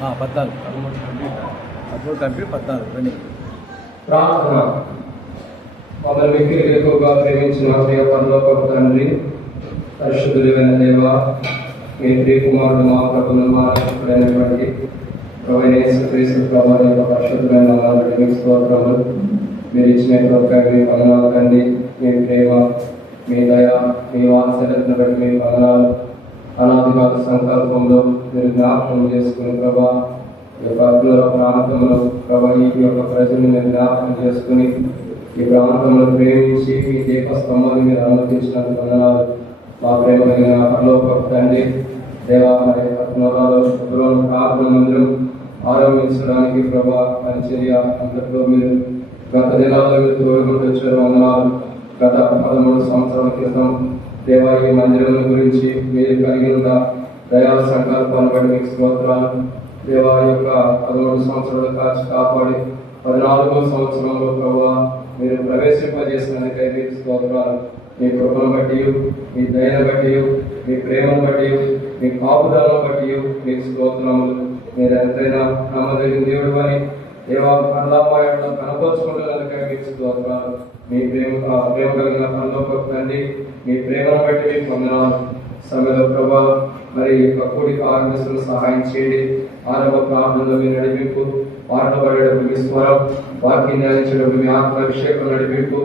14 13 complete 14 running. ప్రార్థన. మమ్మల్ని మిక్కిలి ఎక్కువగా ప్రేమించిన ప్రియ పరలోకపు తండ్రి, పరిశుద్ధుడైన దేవా, మీ ప్రియ కుమారుడు మా ప్రభువును మా రక్షకుడైనటువంటి ప్రభువైన యేసుక్రీస్తు ప్రభువు యొక్క పరిశుద్ధమైన నామములో మీకు స్తోత్రములు. మీరు ఇచ్చినటువంటి మీ వందనాలు తండ్రి. మీ ప్రేమ, మీ దయ, మీ వాత్సల్యతను బట్టి మీ వందనాలు. అనాదికాల సంకల్పంలో మీరు జ్ఞాపకం చేసుకుని ప్రభా, ఈ యొక్క అద్భుత ప్రాంతంలో ప్రభా ఈ యొక్క ప్రజల్ని మీరు జ్ఞాపకం చేసుకుని ఈ ప్రాంతంలో ప్రేమించి మీ దీపస్తంభాన్ని మీరు అనుమతించినందుకు వందనాలు. మా ప్రేమ కలిగిన పరలోకపు తండ్రి, దేవా, మరి ప్రార్థన మందిరం ఆరంభించడానికి ప్రభా పరిచర్య అంతట్లో మీరు గత దినాల్లో మీరు తోడుకుంటూ వచ్చారు. వందనాలు. గత 13 సంవత్సరాల క్రితం దేవా ఈ మందిరం గురించి మీరు కలిగిన దయా సంకల్పాన్ని బట్టి మీకు స్తోత్రాలు. దేవా యొక్క 13 సంవత్సరాలు కాచి కాపాడి 14వ సంవత్సరంలో ప్రభా మీరు ప్రవేశింపజేసినందుకై మీకు స్తోత్రాలు. మీ కృపను బట్టి, మీ దయను బట్టి, మీ ప్రేమను బట్టి, మీ కాపుదలను బట్టి మీకు స్తోత్రములు. మీరు ఎంతైనా నమ్మదగిన దేవుడు అని దేవా పరలోకంలో కనపరుచుకుంటున్నందుకై మీకు స్తోత్రాలు. మీ ప్రేమ కలిగిన పరలోకపు తండ్రి, మీ ప్రేమను బట్టి మీకు వందనాలు. సమయంలో ప్రభా మరి యొక్క కూడిక ఆరంభిస్తున్న సహాయం చేయండి. ఆరంభ ప్రార్థనలో మీ నడిపింపు, పాటపడేటప్పుడు మీ స్వరం, వాక్యం ధ్యానించేటప్పుడు మీ ఆత్మాభిషేకం నడిపింపు,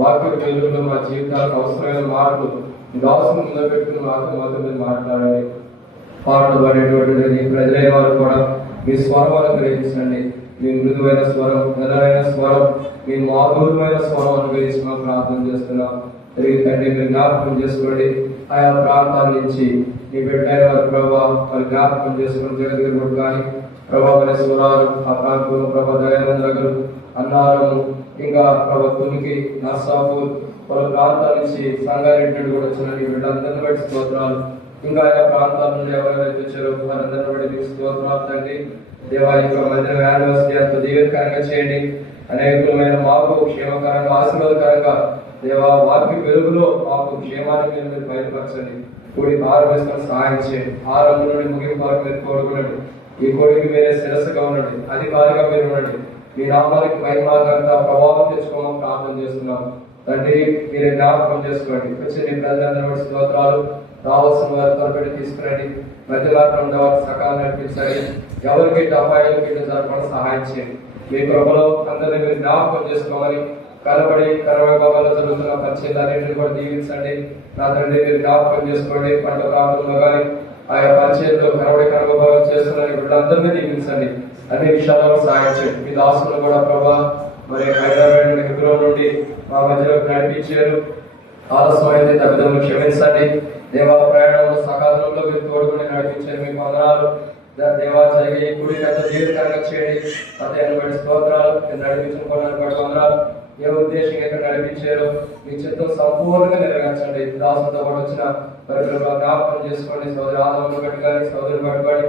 వాక్య వెలుగులో మా జీవితాలకు అవసరమైన మార్పులు మీ దాసుని ముందు పెట్టుకుని మాతో మీరు మాట్లాడండి. పాటలు పడేటువంటి ప్రజలైన వారు కూడా మీ స్వరం గ్రహించండి. మీ మృదువైన స్వరం, మధురమైన స్వరం, మీ మాధురమైన స్వరం అనుగ్రహించి మనం ప్రార్థన చేస్తున్నాం. తిరిగి తండ్రి మీరు జ్ఞాపకం చేసుకోండి. ఆయా ప్రాంతాల నుంచి మీ బిడ్డైన వారి ప్రభావ వారి జ్ఞాపకం చేసుకుని జగద్గిరి కానీ ప్రభావ స్వరాలు ఆ ప్రాంతంలో ప్రభా దయానందగరు, అన్నారము, ఇంకా ప్రభా తునికి, నర్సాపూర్ వాళ్ళ ప్రాంతాల నుంచి సంగారెడ్డి కూడా వచ్చిన వీళ్ళందరినీ బట్టి స్తోత్రాలు. ఇంకా ఆయా ప్రాంతాల నుండి ఎవరైతే వచ్చారో వారందరినీ బట్టి స్తోత్రాలు తండ్రి. దేవా యొక్క మందిరం యానివర్సరీ అంత దీవెనకరంగా చేయండి. అనేకమైన మాకు క్షేమకరంగా, ఆశీర్వాదకరంగా దేవా వాక్య వెలుగులో మాకు క్షేమాన్ని మీరు బయటపరచండి. కూడి ఆరంభిస్తున్న సహాయం చేయండి. ఆరంభం నుండి ముగింపు వరకు మీరు కోరుకునండి. ఈ కోడికి మీరే శిరస్సుగా ఉండండి, అధికారిగా మీరు ఉండండి. మీ నామానికి మహిమాగంగా ప్రభావం తెచ్చుకోమని ప్రార్థన చేస్తున్నాం తండ్రి. మీరే జ్ఞాపకం చేసుకోండి. వచ్చి మీ ప్రజలందరూ స్తోత్రాలు. రావాల్సిన వారి త్వరపెట్టి తీసుకురండి. మధ్యలో వారి సకాలం నడిపించండి. ఎవరికి అపాయాలకి జరపడం సహాయం చేయండి. మీ కృపలో అందరినీ మీరు జ్ఞాపకం చేసుకోమని కరవైభవాల్లో జరుగుతున్న పరిచయాలన్నింటినీ కూడా దీవించండి. నా తండ్రి మీరు జ్ఞాపకం చేసుకోండి. పంట ప్రాంతంలో కానీ ఆయా పరిచయంలో కరవైభావం చేస్తున్న వీళ్ళందరినీ దీవించండి. అన్ని విషయాల్లో సహాయం చేయండి. మీ దాసులు కూడా ప్రభా మరి హైదరాబాద్ విగ్రహం నుండి మా మధ్యలో నడిపించారు. ఆలస్యమైంది, తప్పిదములు క్షమించండి. దేవా ప్రయాణంలో సకాలంలో మీరు తోడుకుని నడిపించారు. మీకు వందనాలు. దేవా జరిగే గుడి అంత దీర్ఘంగా చేయండి. అతను బట్టి స్తోత్రాలు. నడిపించుకోవడానికి బట్టి వందనాలు. ఏ ఉద్దేశంగా ఇక్కడ నడిపించారు మీ చిత్తం సంపూర్ణంగా నెరవేర్చండి. దాసులతో కూడా వచ్చిన పరికరంగా జ్ఞాపకం చేసుకోండి. సోదరు ఆదరణ బట్టి కానీ సోదరులు పట్టుబడి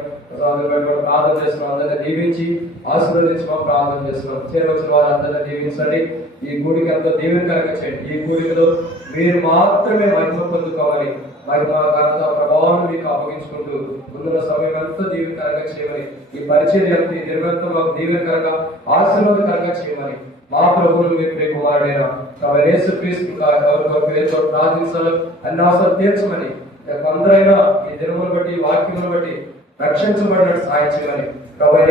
ప్రార్థన చేస్తున్నాం. అందరినీ దీవించి ఆశీర్వదించమని ప్రార్థన చేస్తున్నాం. చేరవచ్చిన వారు అందరినీ దీవించండి. ఈ గుడికి ఎంతో దీవెనకరంగా చేయండి. ఈ గుడిలో మీరు మాత్రమే మహిమ పొందుకోవాలి. మహిమ ఘనత ప్రభావాన్ని మీకు అప్పగించుకుంటూ ముందున్న సమయం ఎంతో దీవెనకరంగా చేయమని, ఈ పరిచయం ఎంత ఈ నిర్వహణ మాకు దీవెనకరంగా ఆశీర్వాదకరంగా చేయమని మా ప్రభువును మీ ప్రియ కుమారుడైన యేసుక్రీస్తు పేరుతో ప్రార్థించాలి. అన్ని అవసరం తీర్చమని కొందరైనా ఈ దినమును బట్టి వాక్యమును బట్టి రక్షించబడినట్టు సహాయం చేయమని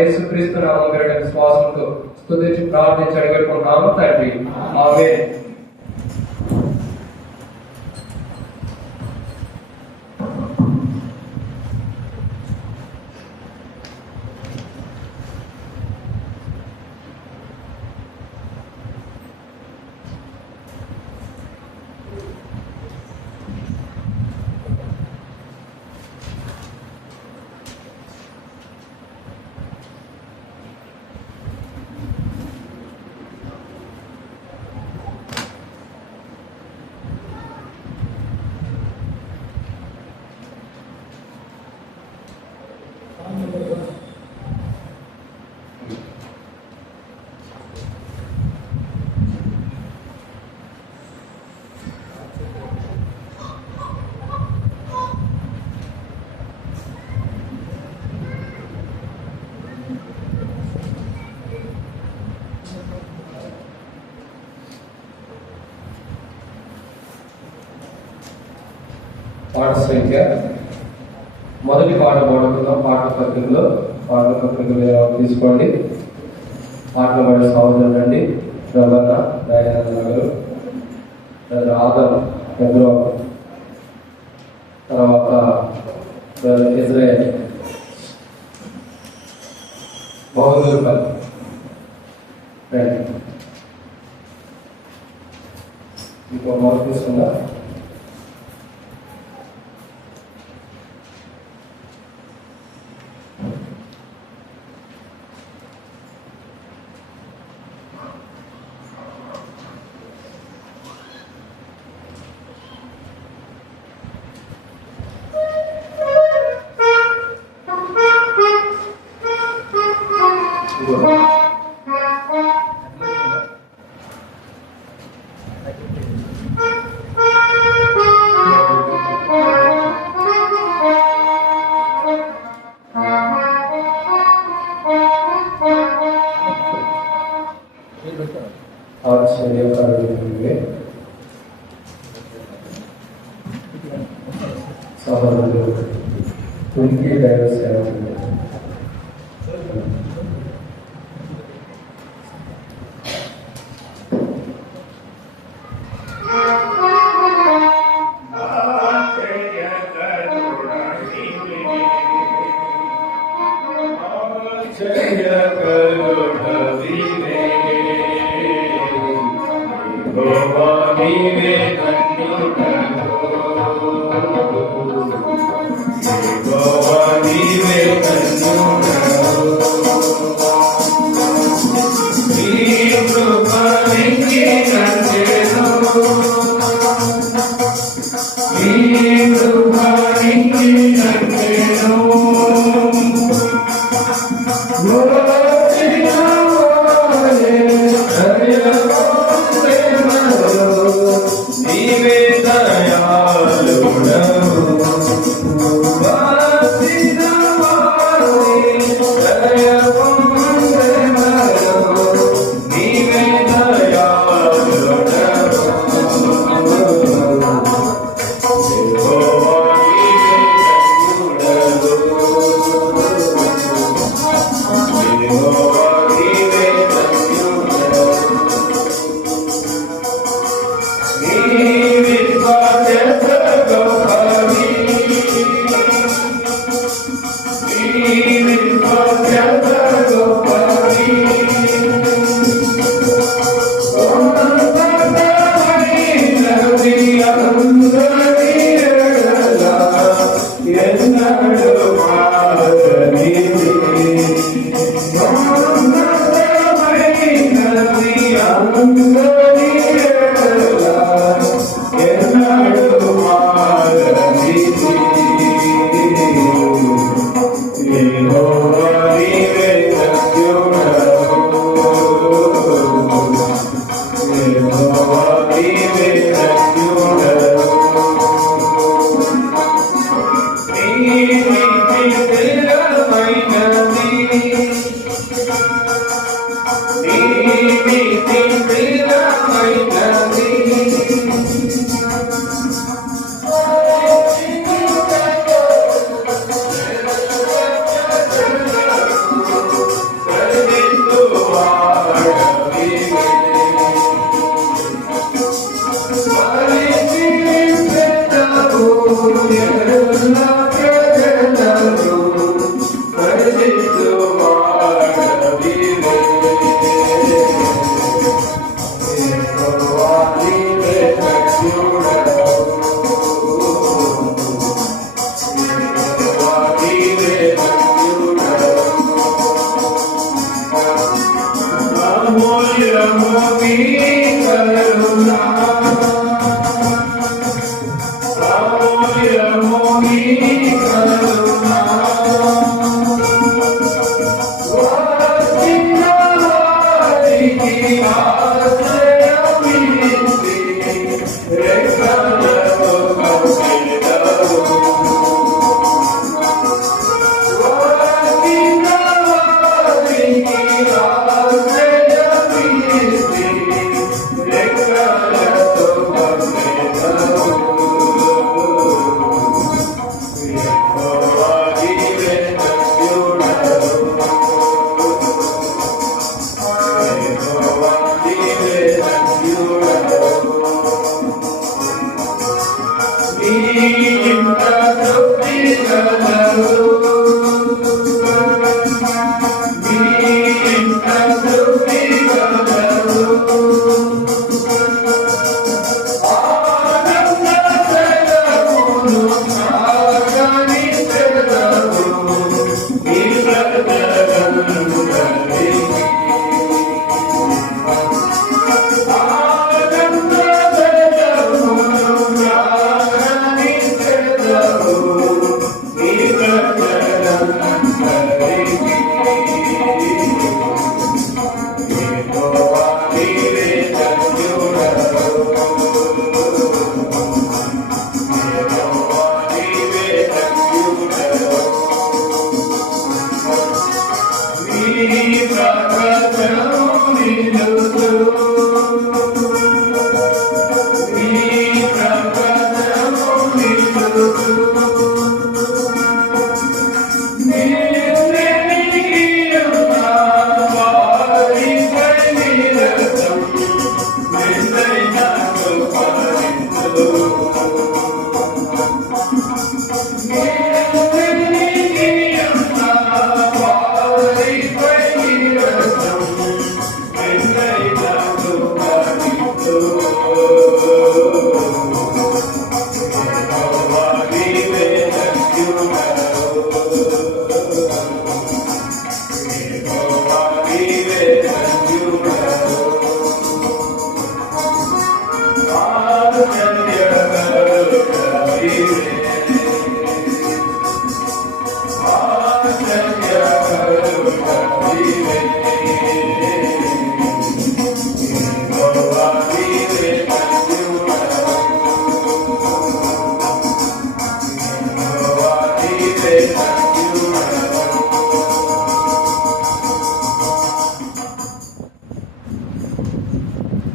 యేసుక్రీస్తు నామం పేరిట విశ్వాసంతో స్తుతించి ప్రార్థించి అడిగట్టుకుంటున్నాము తండ్రి. ఆమేన్. పాట సంఖ్య. మొదటి పాట పాడుకుందాం. పాటల పత్రికలు తీసుకోండి. పాటలు పాడే సహోదరులు రండి. రవణ దయానంద గారు, ఆదం ఎబ్రో, తర్వాత ఇజ్రాయెల్ బహుదూర్పల్లి రండి. ఇంకో మొదలు తీసుకుందా. సహోదరులు తుర్కీ దైవ సేవకులు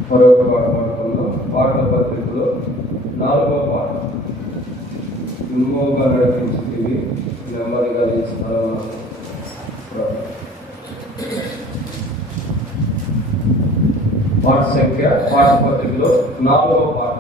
మరొక పాట పాడుకుందాం. పాటల పత్రికలో 4వ పాట, నువ్వుగా నడిపించేవి నెమ్మదిగా తీస్తాను. పాట సంఖ్య పాట పత్రికలో 4వ పాట.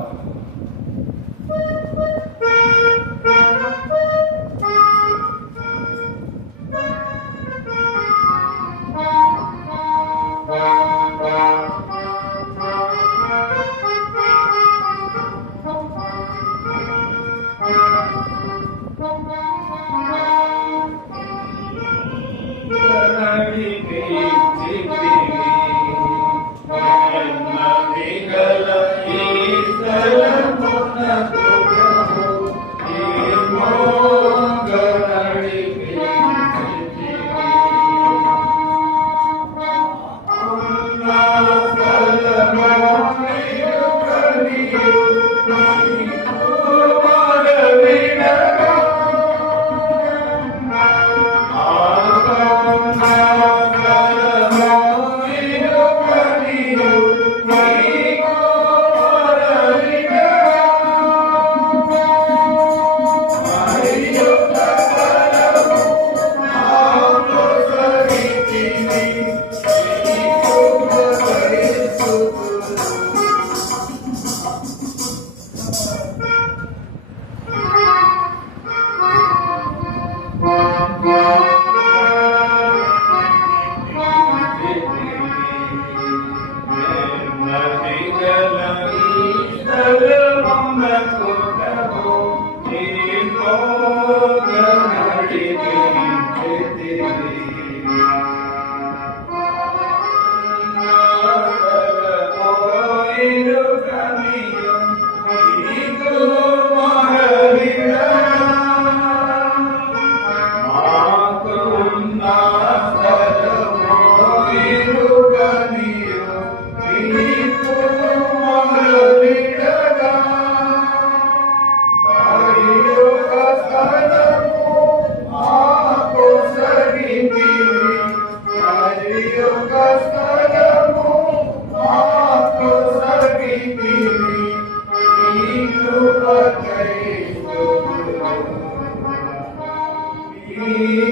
He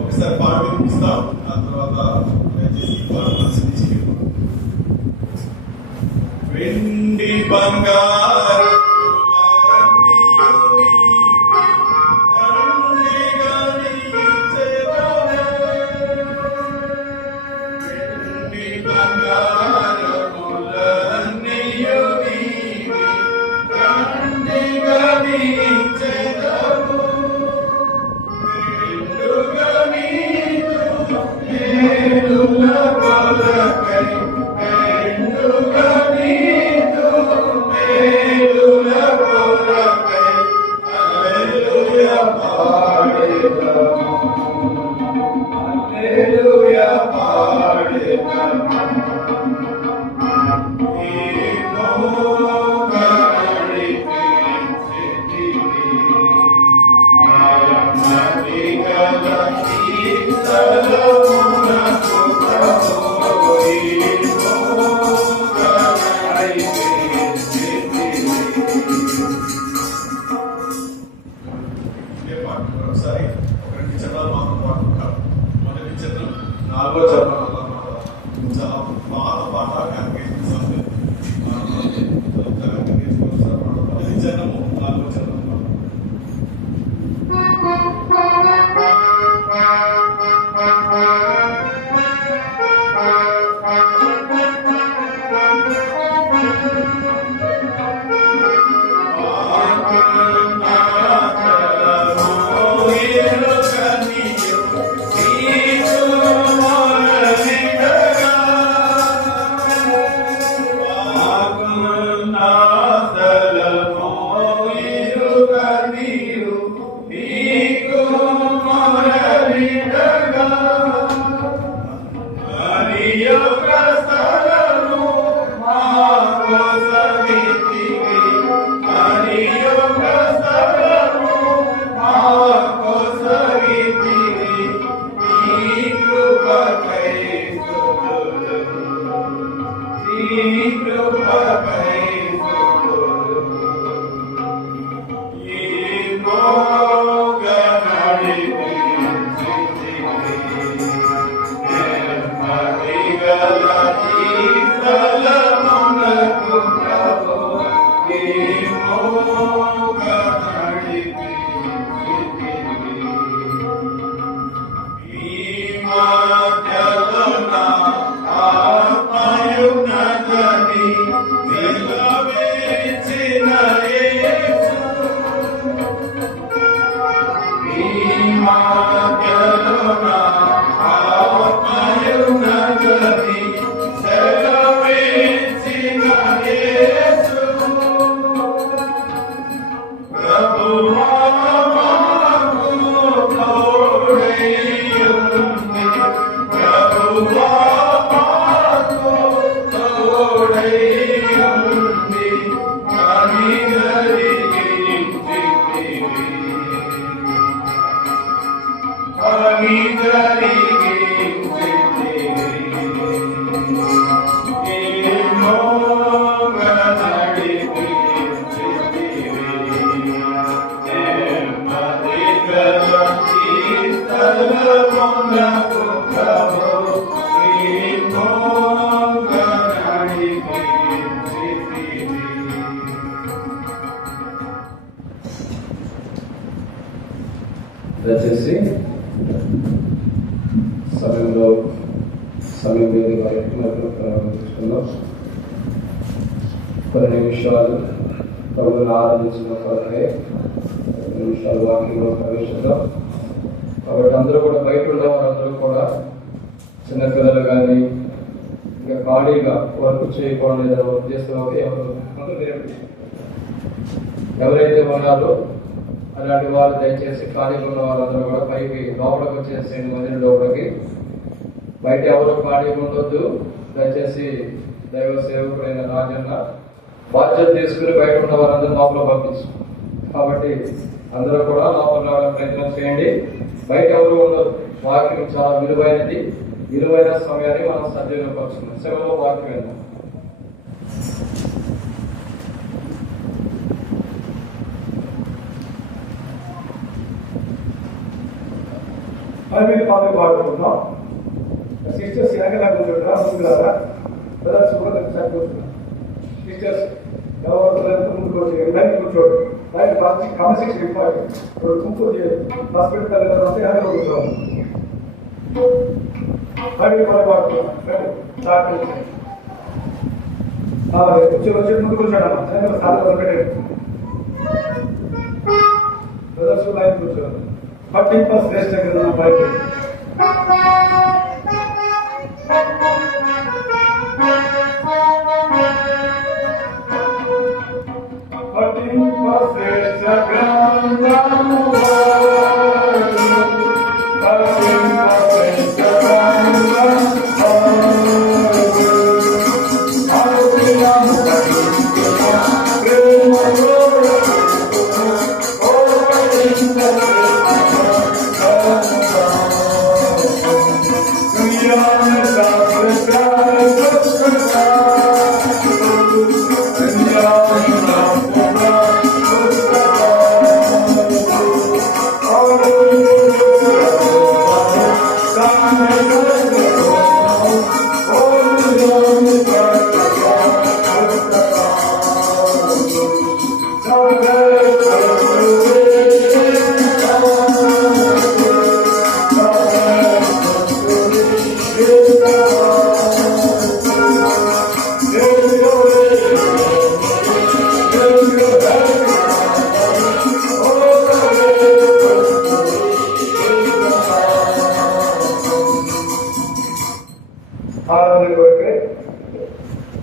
ఒకసారి పాట వినిపిస్తాం. ఆ తర్వాత వెండి బంగారు ఒకసారి ఒక రెండు చరణాలు మాత్రం పాడుకుంటాం. మొదటి చరణం 4వ చరణం చాలా బాగా పాట కనిపించింది. మొదటి చరణము 4వ చరణం. దయచేసి సమయం మీద కార్యక్రమాలు ప్రారంభించుకుందాం. కొన్ని నిమిషాలు ప్రభువుని ఆరాధించిన కొరకే 2 నిమిషాలు వాక్యంలో ప్రవేశిద్దాం. కాబట్టి అందరూ కూడా బయట ఉన్న వారందరూ కూడా చిన్నపిల్లలు కానీ ఇంకా ఖాళీగా వర్క్ చేయకూడదు ఏదైనా ఉద్దేశంలో ఎవరైతే ఉన్నారో అలాంటి వాళ్ళు దయచేసి ఖాళీగా ఉన్న వాళ్ళందరూ కూడా పైకి లోపలికి వచ్చేసేయండి. మందిరం లోపలికి. బయట ఎవరు ఖాళీగా ఉండొద్దు. దయచేసి దైవ సేవకుడైన రాజన్న బాధ్యత తీసుకుని బయట ఉన్న వాళ్ళందరూ లోపల పంపించు. కాబట్టి అందరూ కూడా లోపల రావడం ప్రయత్నం చేయండి. బయట ఎవరు ఉండదు. వాక్యం చాలా విలువైనది. విలువైన సమయాన్ని మనం సద్వినియోగపరుచుకున్నాం. సేవలో వాక్యం ఏంటో మీరు పాలు పాడుకుంటున్నాం. సిస్టర్స్ వెనకాల కూర్చుంటారా, ముందుకు రారా? బ్రదర్స్ కూడా కూర్చున్నారు. సిస్టర్స్ ఎవరు ముందుకు వచ్చి లైన్ కూర్చోండి. Line conversation important. ఇప్పుడు కూర్చొని హాస్పిటల్ వెళ్ళాలంటే అదే కూర్చోవాలి. అవి పాలు పాడుతున్నాం. వచ్చి ముందు కూర్చోడమ్మా. సార్ పెట్టండి. బ్రదర్స్ లైన్ కూర్చోవాలి. 40 శ్రేష్ఠ గ్రంథం బైబిల్.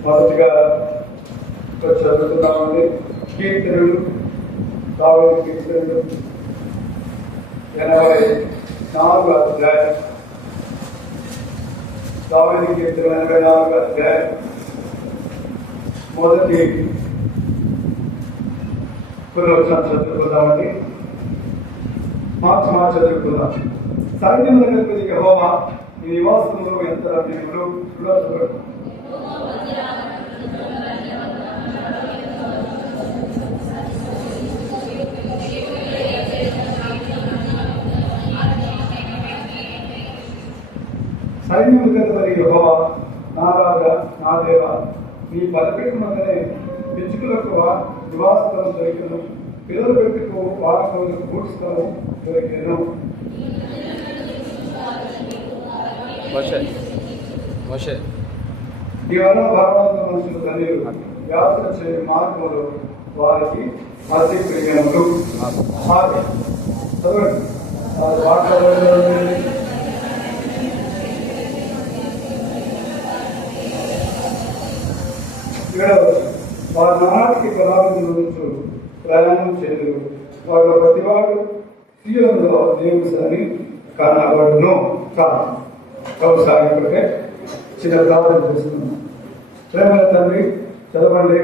మొదటిగా చదువుతున్నామండి. కీర్తనలు, దావీదు కీర్తనలు 84 అధ్యాయం. దావీదు కీర్తనలు 84 అధ్యాయం. మొదటి పునరుత్సవం చదువుకుందామండి. మార్చి చదువుకుందాం. సైన్యములకు యెహోవా నీ నివాసములు ఎంత రమ్యములు. సైన్యము గలవారి యెహోవా నా రాజా నా దేవా, నీ బలిపీఠం వద్దనే పిచ్చుకలకు నివాసస్థలం దొరికెను, పిల్లల పెట్టుకు వారసులకు కూర్చుతాము దొరికెను. ఈ వల్ల భగవంతు మనుషులు ధన్యులు, యాత్ర చేయని మార్గములు వారికి అతి ప్రియములు. చదవండి. ఇక్కడ వారి నాటికి బలాన్ని నుంచి ప్రయాణం చేయరు. వాళ్ళ ప్రతివాడు సీఎంలో దేవుని కనబడును. సాగిపోతే చిన్న ప్రార్థన చేస్తున్నాం. ప్రేమల తండ్రి, చదవండి.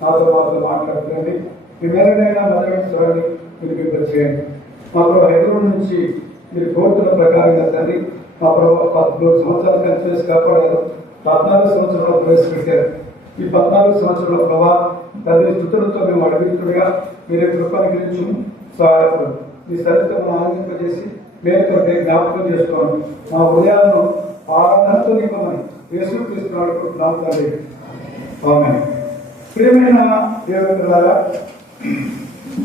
నాతో మాట్లాడుతుంది. మీ మేరనైనా మొదటి స్వరాన్ని వినిపింపచేయండి. మాకు హైదరాబాద్ నుంచి మీరు కోరుతున్న ప్రకారంగా తండ్రి మా ప్రభావ 13 సంవత్సరాలు కన్ఫ్యూజ్ కాపాడారు. 14 సంవత్సరాలు ప్రవేశపెట్టారు. ఈ 14 సంవత్సరాల ప్రభావ తండ్రి స్థుతులతో మేము అడుగుతుండగా మీరే కృపనుగ్రహించు సహాయపడు. మీ సరితను ఆనందింపజేసి మేలుతో జ్ఞాపకం చేసుకోండి. మా హృదయాలను ఆనందంతో నింపమని యేసుక్రీస్తు తండ్రి. ఆమేన్. ప్రియమైన దేవులారా,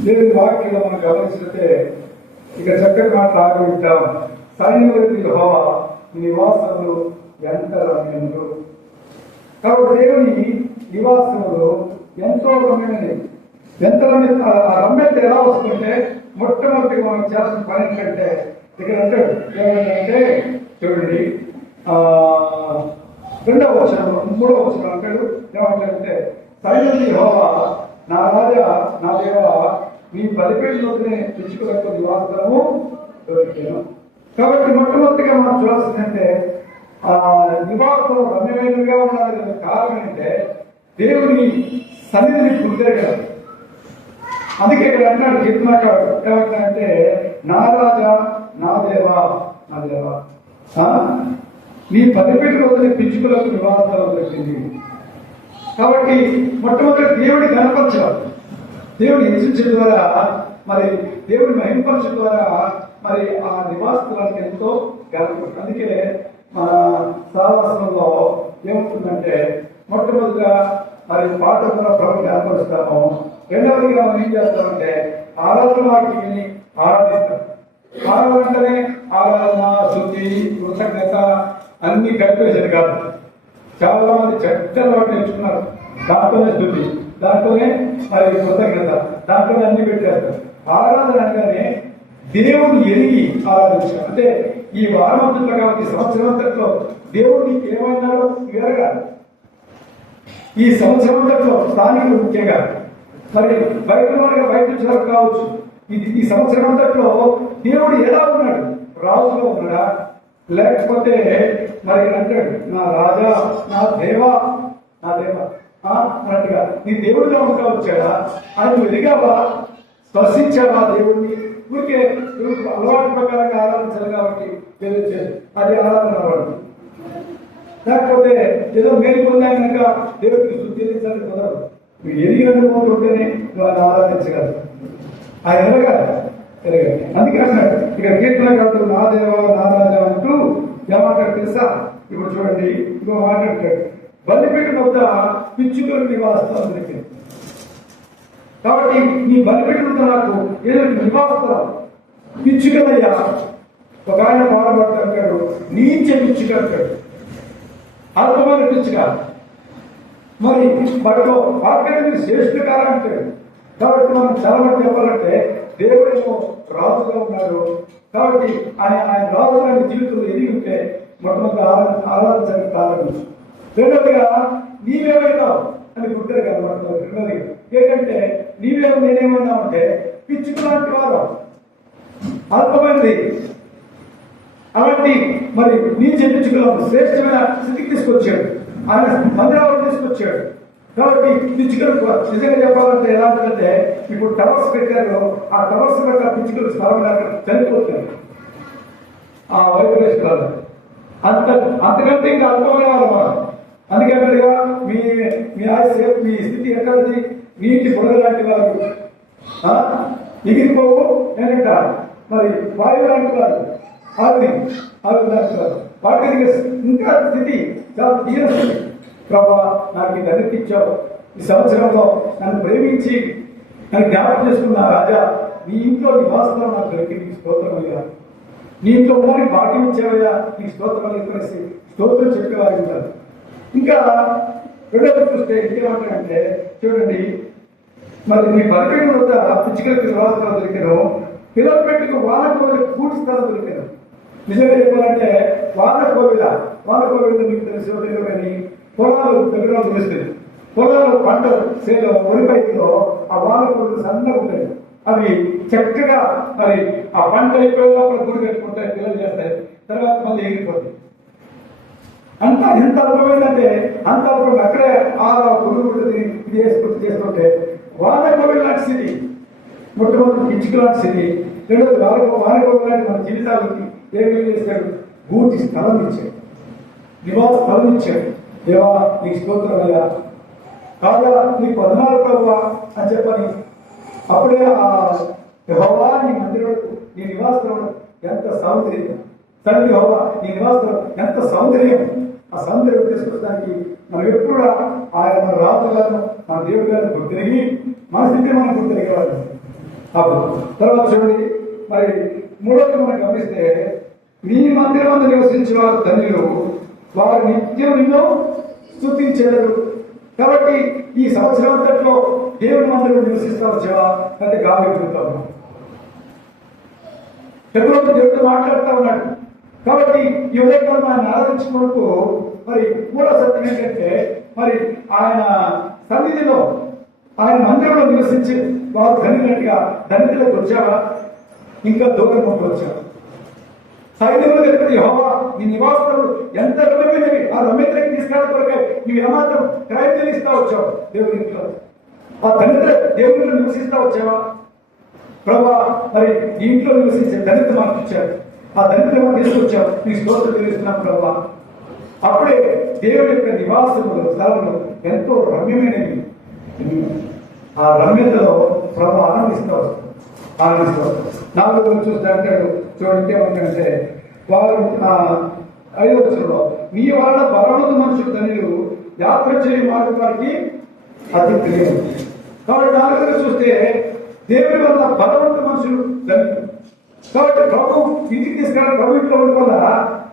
దేవుని వాక్యంలో మనం గమనిస్తే ఇక చక్కటి మాటలు ఆగివింటాం. సైన్యములకు యెహోవా నివాసములు ఎంత రమ్యములు. కాబట్టి దేవుని నివాసములు ఎంతో రమ్యమైనది. ఎంత రమ్యత ఎలా వస్తుంటే మొట్టమొదటి మనం చేసిన పని ఏంటంటే ఇక్కడ అంటాడు ఏమంటే చూడండి 2వ వచనం 3వ వచనం అంటాడు ఏమంటాడంటే సైన్యుని యెహోవా నా రాజా నా దేవా మీ బలిపీఠంలోనే పిచ్చుకలకు నివాసము దొరికాను. కాబట్టి మొట్టమొదటిగా మనం చూడాల్సిందంటే నివాసం రమ్యమైనగా ఉండాలి. కారణం అంటే దేవుని సన్నిధిని గుర్తిరగలరు. అందుకే ఇక్కడ అంటాడు కీర్తనకారుడు ఏమంటాడంటే నా రాజా నా దేవా నా దేవా నీ బలిపీఠం వదిలి పిచ్చుకలకు నివాసాలు వచ్చింది. కాబట్టి మొట్టమొదటి దేవుడి కనపరచాలి, దేవుని హెచ్చించడం ద్వారా మరి దేవుని మహిమపరచడం ద్వారా మరి ఆ నివాసాలకు ఎంతో గర్వపడుతుంది. అందుకే మన సహవాసంలో ఏముంటుందంటే మొట్టమొదటిగా మరి పాట ద్వారా ప్రభుత్వం ఏర్పరుస్తాము. రెండవదిగా మనం ఏం చేస్తామంటే ఆరాధన వాటిని ఆరాధిస్తాం. ఆరాధననే ఆరాధన, శుద్ధి, కృతజ్ఞత అన్ని కలిపేసేది కాదు. చాలా మంది చెడ్డ వాటి నేర్చుకున్నారు. దాంట్లోనే శుద్ధి, దాంట్లోనే మరి కృతజ్ఞత, దాంట్లోనే అన్ని పెట్టేస్తారు. ఆరాధన అనగానే దేవుని ఎరిగి ఆరాధించారు. అంటే ఈ వారమంతట్లో కాబట్టి సంవత్సరం అంతట్లో దేవుడు నీకు ఏమన్నాడో ఎరగాలి. ఈ సంవత్సరం అంతట్లో స్థానికులు ముఖ్యంగా మరి బయట వారిగా బయట నుంచి వరకు కావచ్చు. ఈ సంవత్సరం అంతట్లో దేవుడు ఎలా ఉన్నాడు? రాజుగా ఉన్నాడా, లేకపోతే మరి అంటాడు నా రాజా నా దేవా నా దేవా అన్నట్టుగా నీ దేవుడిగా ఉంటా వచ్చాడా అని నువ్వు ఎదిగావా, స్పర్శించావా దేవుడిని? ఊరికే అలవాటు ప్రకారంగా ఆరాధించాలి కాబట్టి తెలియజేది అది ఆరాధన అవ్వడం. లేకపోతే ఏదో మేలు పొందాక కనుక దేవుడికి శుద్ధించాలని కుదరదు. నువ్వు ఎదిగినందుకు ఉంటేనే నువ్వు ఆయన ఆరాధించగలరు. ఆయన ఎరగాలి. అందుకే అన్నాడు ఇక్కడ కీర్తనకారుడు నా దేవ నా రాజా అంటూ ఏమంటాడు తెలుసా? ఇప్పుడు చూడండి ఇంకో మాట్లాడతాడు బలిపీఠం వద్ద పిచ్చుకలు నివాసం దొరికింది. కాబట్టి నీ బలిపీఠం వద్ద నాకు ఏదో నివాసం పిచ్చుకలయ్యా. ఒక ఆయన పాడబడతాడు నీచే పిచ్చుక అంటాడు, అల్పమైన పిచ్చుక. మరి వాటిలో వాక్యాన్ని శ్రేష్ఠ కాలం అంటాడు. కాబట్టి మనం చాలా మంది చెప్పాలంటే దేవుడేమో రాజుగా ఉన్నారు కాబట్టి ఆయన రాజుగా జీవితంలో ఎదిగి ఉంటే మొట్టమొదటి ఆరాధించడానికి కారణం. రెండవదిగా నీవేమైనావు అని గుర్తారు కదా మొట్టమొదటి. రెండవదిగా ఏంటంటే నేనేమన్నామంటే పిచ్చుక లాంటి వారు, అల్పమైనది. అలాంటి మరి నీ పిచ్చుకలను శ్రేష్టమైన స్థితికి తీసుకొచ్చాడు, ఆయన మందిరాలను తీసుకొచ్చాడు. కాబట్టి పిచ్చుకలు నిజంగా చెప్పాలంటే ఎలాంటిదంటే ఇప్పుడు టవర్స్ పెట్టారు, ఆ టవర్స్ పెట్ట పిచ్చుకలు స్థలం లేక చనిపోతాయి ఆ వైబ్రేషన్. అంతకంటే ఇంకా అల్పమైన వాళ్ళు మనం. అందుకంటే మీ ఆయుష్ మీ స్థితి ఎక్కడిది? నీటి పొగ లాంటి వారు, ఎగిరిపోవు ఏంటంట మరి వాయువు లాంటి వారు, ఆవిరి లాంటి వారు. వాటికి ఇంకా స్థితి చాలా తీరస్తుంది. ప్రభా నాకు ఇది అనిపించావు, ఈ సంవత్సరంలో నన్ను ప్రేమించి నన్ను జ్ఞాపకం చేసుకున్న రాజా నీ ఇంట్లో నివాసం నాకు దొరికింది, నీకు స్తోత్రం అయ్యా. నీ ఇంట్లో ఉన్నది భాగ్యం ఇచ్చావయ్యా, నీకు స్తోత్రం అని చెప్పేసి స్తోత్రం చెప్పేవారు ఉంటారు. ఇంకా రెండవ చూస్తే ఇంకేమంటారంటే చూడండి మరి మీ బలిపీఠం వద్ద పిచ్చుకలకి నివాసం దొరికాను, పిల్లల పెట్టుకు వాన కోవిల పూర్తి స్థలం దొరికాను. నిజంగా చెప్పాలంటే వాన కోవిల మీకు తెలిసిన కానీ పొలాలు దగ్గర తెలుస్తుంది. పొలాలు పంట సేలో వరి పైపులో ఆ వాన కోవిలు సన్నగా ఉంటాయి. అవి చక్కగా మరి ఆ పంట అయిపోయే లోపల గుడి కట్టుకుంటాయి, పిల్లలు చేస్తాయి, తర్వాత మళ్ళీ ఎగిరిపోతాయి. అంత ఎంత అల్పమైందంటే అంత అల్పం. అక్కడే ఆ గుడి ఉంటుంది, ఇది వేసుకుంటూ చేస్తుంటే వాన కోవిల లాంటి స్థితి, మొట్టమొదటి పిచ్చుక లాంటి స్థితి. రెండోది వాన కోవిల లాంటి మన జీవితాలకి ఏమి చేస్తాడు? గూటి స్థలం ఇచ్చాడు, నివాస స్థలం ఇచ్చాడు. దేవా నీకు స్తోత్రం అయ్యా, కాదా నీకు 14 ప్రభువా అని చెప్పని అప్పుడే ఆ యెహోవా నీ మందిరం నీ నివాసం ఎంత సౌందర్యం, తండ్రి యెహోవా నీ నివాసం ఎంత సౌందర్యం. ఆ సౌందర్యం తీసుకొచ్చడానికి మనం ఎప్పుడు ఆయన రాజు గారు మన దేవుడు గారిని గుర్తిరిగి మన స్థితిని మనం గుర్తిరిగేవాళ్ళు. అప్పుడు తర్వాత చూడండి మరి మూడోది మనం గమనిస్తే నీ మందిరం నివసించిన వారు ధన్యులు, వారు నిత్యం నిన్ను స్తుతించెదరు. కాబట్టి ఈ సంవత్సరం అంతట్లో దేవుని మందిరం నివసిస్తా వచ్చావా అంటే గాలి పెరుగుతాము, ఎప్పుడో దేవుడితో మాట్లాడుతూ ఉన్నాడు. కాబట్టి ఈ ఉదయకాలం ఆయన ఆరాధించినప్పుడు మరి మూడో సత్యం ఏంటంటే మరి ఆయన సన్నిధిలో ఆయన మందిరంలో నివసించి వారు ధనినట్టుగా ధనికులకు వచ్చావా, ఇంకా దూరం వచ్చావా? సైన్యంలో తెలిపి యెహోవా నీ నివాసాలు ఎంత రమ్యమైనవి, ఆ రమ్యతకి తీసుకెళ్ళి కొరకే నువ్వు ఏమాత్రం క్రయం చెల్లిస్తా వచ్చావు దేవుని ఇంట్లో. ఆ దళితుల దేవుళ్ళు నివసిస్తా వచ్చావా ప్రభా? మరి ఈ ఇంట్లో నివసించే దళిత మాకు ఇచ్చాడు, ఆ దళితులు మాకు తీసుకొచ్చావు, నీ స్తోత్రం తెలుస్తున్నాం ప్రభా. అప్పుడే దేవుడి యొక్క నివాసములు స్థలంలో ఎంతో రమ్యమైనవి. ఆ రమ్యతలో ప్రభు ఆనందిస్తావు. నాలుగు చూస్తే అంటాడు, చూడండి ఏమంటే వారు 5వ వచనంలో మీ వాళ్ళ బలవంతు మనుషులు ధనిలు యాత్ర చేయని మార్గం వారికి అతి తెలియదు. కాబట్టి 4వ చూస్తే దేవుడి వల్ల బలవంతు మనుషులు ధనిలు. కాబట్టి ప్రభు ఇంటికి తీసుకెళ్ళి ప్రభు ఇంట్లో ఉండడం వల్ల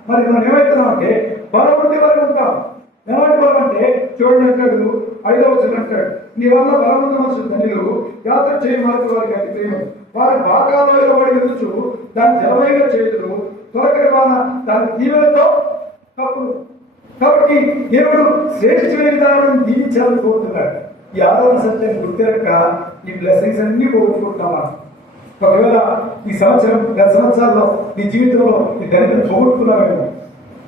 మరి మనం ఏమవుతున్నాం అంటే బలవంతి వరకు ఉంటాం. ఎలాంటి బలం అంటే చూడండి అంటాడు 5వ వచనం అంటాడు, నీ వల్ల బలవంత మనుషులు ధనిలు యాత్ర చేయని మార్గం వారికి అతి తెలియదు. వారి భాగాల్లో ఇవ్వబడి వెళ్ళచ్చు, దాన్ని జలమైగా చేతులు త్వరకరి వాన దాని దీవెలతో కప్పులు. కాబట్టి దేవుడు శ్రేష్ఠమైన విధానం దీవించాలని కోరుతున్నాడు. ఈ ఆరాధన సత్యాన్ని గుర్తిరక ఈ బ్లెస్సింగ్స్ అన్ని పోగొట్టుకుంటున్నామా? ఒకవేళ ఈ సంవత్సరం గత సంవత్సరాల్లో నీ జీవితంలో నీ దరిద్రం పోగొట్టుకున్నావేమో,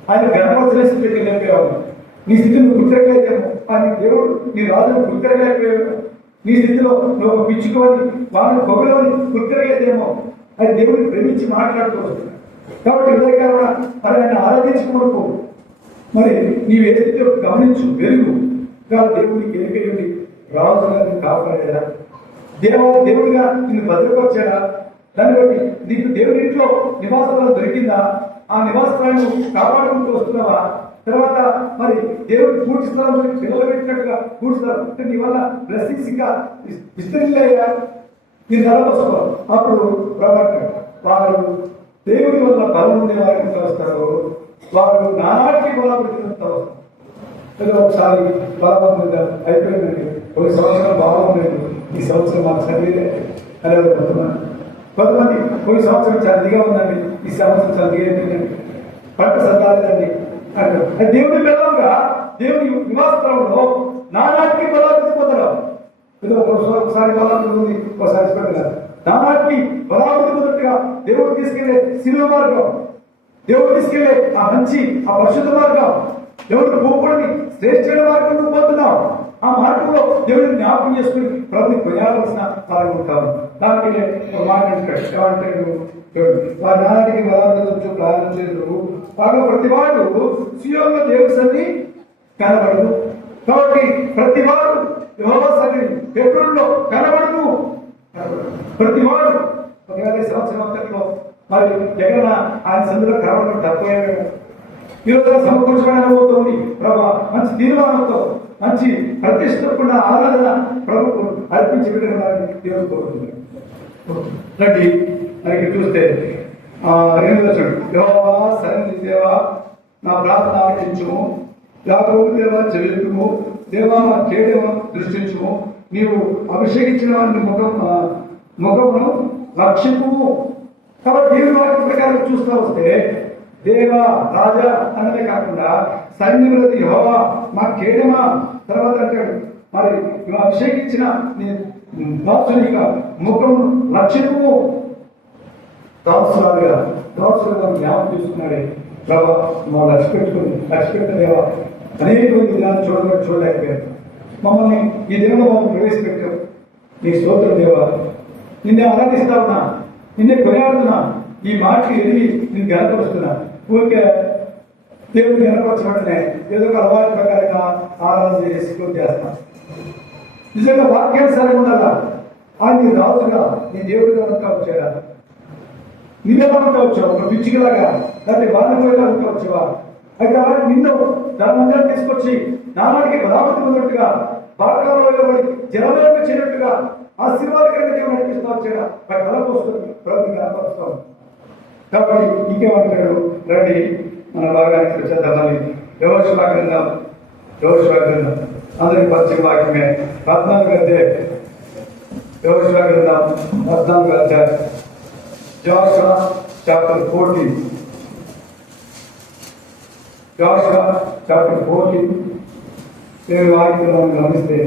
ఆయన గణపతి స్థితికి వెళ్ళిపోయావు. నీ స్థితిని నువ్వు గుర్తిరగలేదేమో, ఆయన దేవుడు నీ రాజును గుర్తిరగలేకపోయావు. నీ స్థితిలో నువ్వు ఒక పిచ్చుకోని వాళ్ళని పొగలోని గుర్తిరగలేదేమో, అది దేవుడిని ప్రేమించి మాట్లాడుతూ వస్తున్నాడు. కాబట్టి హృదయకరణ మరి ఆయన ఆరాధించుకున్నప్పుడు మరి నీవు ఏ స్థితిలో గమనించు, వెలుగు దేవుడికి ఎరుకయుండి రాజు గారిని కాపాడేదా, దేవుడిగా నిన్ను భద్రపరిచాడా, దాన్ని బట్టి నీకు దేవుడి ఇంట్లో నివాస స్థలం దొరికిందా, ఆ నివాస స్థలాన్ని కాపాడుకుంటూ వస్తున్నావా? తర్వాత మరి దేవుడి పూర్తి స్థలం పిల్లలు పెట్టినట్టుగా పూర్తి స్థలం నీ వల్ల బ్లెస్సింగ్స్ ఇంకా విస్తరించాయా? నేను నడవసుకో. అప్పుడు వారు దేవుడి వల్ల బలం ఉండే వారికి వస్తారు, వారు నానాటికి బలపడుతూ వస్తారు. ఏదో ఒకసారి బలవంతంగా అయిపోయిందండి, ఒక సంవత్సరం బాగుండేది, ఈ సంవత్సరం మాకు చదివే అనేది కొంతమంది కొన్ని సంవత్సరం చదివిగా ఉందండి, ఈ సంవత్సరం చదివిగా అయిపోయిందండి, పంట సత్తాలేదండి అంటారు. దేవుడి పిల్లలుగా దేవుడి నివాసంలో నానాటికి బలాభివృద్ధి ఏదో ఒకసారి బలాభివృద్ధి ఉంది, ఒకసారి పెట్టలేదు. నానాటికి బలాభివృద్ధి పొందినట్టుగా దేవుడు తీసుకెళ్లే శిలువ మార్గం, దేవుడు తీసుకెళ్లే ఆ మంచి ఆ పరిశుద్ధ మార్గం, దేవుడు పోకూడని శ్రేష్ఠమైన మార్గం నువ్వు పొందుతున్నావు. ఆ మార్గంలో దేవుడిని జ్ఞాపకం చేసుకుని ప్రభుని కొనియాల్సిన వారు ఉంటారు. దానికి ఒక మాట ఏమంటాడు, వారి నాటికి బలాభివృద్ధి ప్రారంభం చేయరు, బాగా ప్రతివాడు సియోను దేవుడి సన్ని కనబడదు. కాబట్టి ప్రతివాడు యెహోవా సన్నిధి హెబ్రోనులో కనబడదు. ప్రతివాడు ఒకవేళ సంవత్సరం అంతట్లో మరి ఎక్కడ ఆయన సందులో కనబడడం తప్పేమో. ఈరోజు సమకూర్చమైన అనుభూతుంది ప్రభా, మంచి తీర్మానంతో మంచి ప్రతిష్టకుండా ఆరాధన ప్రభుత్వం అర్పించి పెట్టాలని దేవుడు కోరుతున్నాడు. రండి మనకి చూస్తే 2వ వచనం, యెహోవా సన్నిధి దేవా నా ప్రార్థన ఆలకించుము, యాకోబు దేవా చెల్లింపుము, దేవా మా కేడము దృష్టించుము, నీవు అభిషేకించిన వారిని ముఖమును రక్షింపుము. కాబట్టి దేవుని వాక్య ప్రకారం చూస్తూ వస్తే దేవా రాజా అన్నదే కాకుండా సైన్యములది యెహోవా మా కేడమా, తర్వాత అంటాడు మరి నువ్వు అభిషేకించిన నీ దాసునిగా ముఖమును రక్షింపుము. దాసులుగా జ్ఞాపకం తీసుకున్నాడే ప్రభా, మా లక్ష్యపెట్టదేవా అనేక మంది దినాలు చూడలేకపోయారు. మమ్మల్ని ఈ దినంలో మమ్మల్ని ప్రవేశపెట్టావు. నీ స్తోత్రం దేవా, నిన్నే ఆరాధిస్తా ఉన్నా, నిన్నే కొనియాడుతున్నా, ఈ మాటకి ఎదిగి నేను గనపరుస్తున్నా. ఊరికే దేవుడిని గనపరచబడినే ఏదో ఒక అలవాటు ప్రకారంగా ఆరాధన చేస్తా. నిజంగా వాక్యానుసారంగా ఉండాలా. ఆయన నీ రాజుగా నీ దేవుడిగా ఉంటా వచ్చాడా, నీవెలా ఉంటా వచ్చావు, ఒక పిచ్చికలాగా లేకపోతే బాధపోయేలా ఉంటా వచ్చావా? అయితే అలాంటి నిన్ను దాని అందరూ తీసుకొచ్చి నానాటికి బలాపతి ఉన్నట్టుగా బాటకాలలో జనంలోకి చేరినట్టుగా ఆశీర్వాదకరంగా దేవుడు నడిపిస్తూ వచ్చాడా, వాటి కళ వస్తుంది ప్రభుత్వం కనపరుస్తాం. కాబట్టి ఇంకేమంటాడు, రండి మన భాగానికి వచ్చేద్దామని యెహోషువ గ్రంథం అందరికి పరిచయం వాక్యమే 14వ అధ్యాయం. యెహోషువ గ్రంథం 14వ అధ్యాయం, Joshua chapter 14. Joshua chapter 14. దేవుని వాక్యంలో గమనిస్తే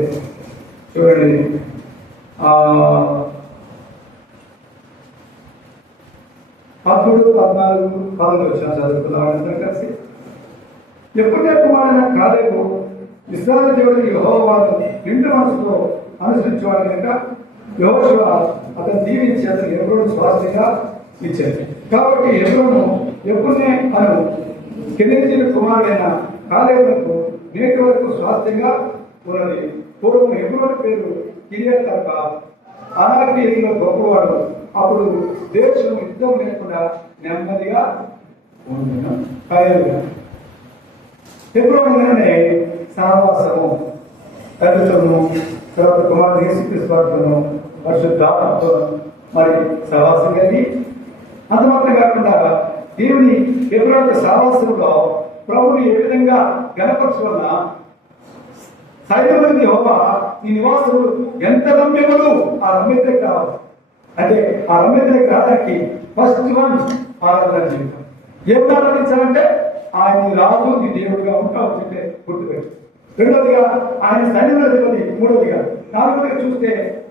చూడండి, 13, 14, 15 వచ్చిన చదువుకున్నాం కలిసి. ఎప్పుడే కుమారుడైన కాలేబు ఇశ్రాయేలు దేవుడు యెహోవాను నిండు మనసుతో అనుసరించేవాడు కనుక యెహోషువ అతను దీవించి అతను హెబ్రోను స్వాస్థ్యంగా ఇచ్చారు. కాబట్టి హెబ్రోను ఎప్పుడునే అను కెనెజీ కుమారుడైన కాలేబునకు నేటి వరకు స్వాస్థ్యంగా ఉన్నది. పూర్వం హెబ్రోను పేరు కిరియత్ అర్బా. అనాకీయులో గొప్పవాడు. అప్పుడు దేశం యుద్ధం లేకుండా నెమ్మదిగా హెబ్రోనులోనే సహవాసము, తల్లితోను, తర్వాత కుమారుడు యేసుక్రీస్తును, పరిశుద్ధాత్మతో మరి సహవాసం కలిగి, అంత మాత్రం కాకుండా దేవుని హెబ్రోను సహవాసంలో ప్రభుని ఏ విధంగా గణపరచు వలన సైతం యెహోవా ఈ నివాసులు ఎంత రమ్యములు, ఆ రమ్యతకి రావాలి. అంటే ఆ రమ్యతకి రావడానికి ఫస్ట్ వన్ ఆరాధన జీవితం. ఏం ఆరాధించాలంటే ఆయన రాజు నీ దేవుడిగా ఉంటావు చెప్పే గుర్తుపెట్టు. రెండవదిగా ఆయన సన్నిధిలో తెలియదు. మూడవదిగా నాలుగవదిగా చూస్తే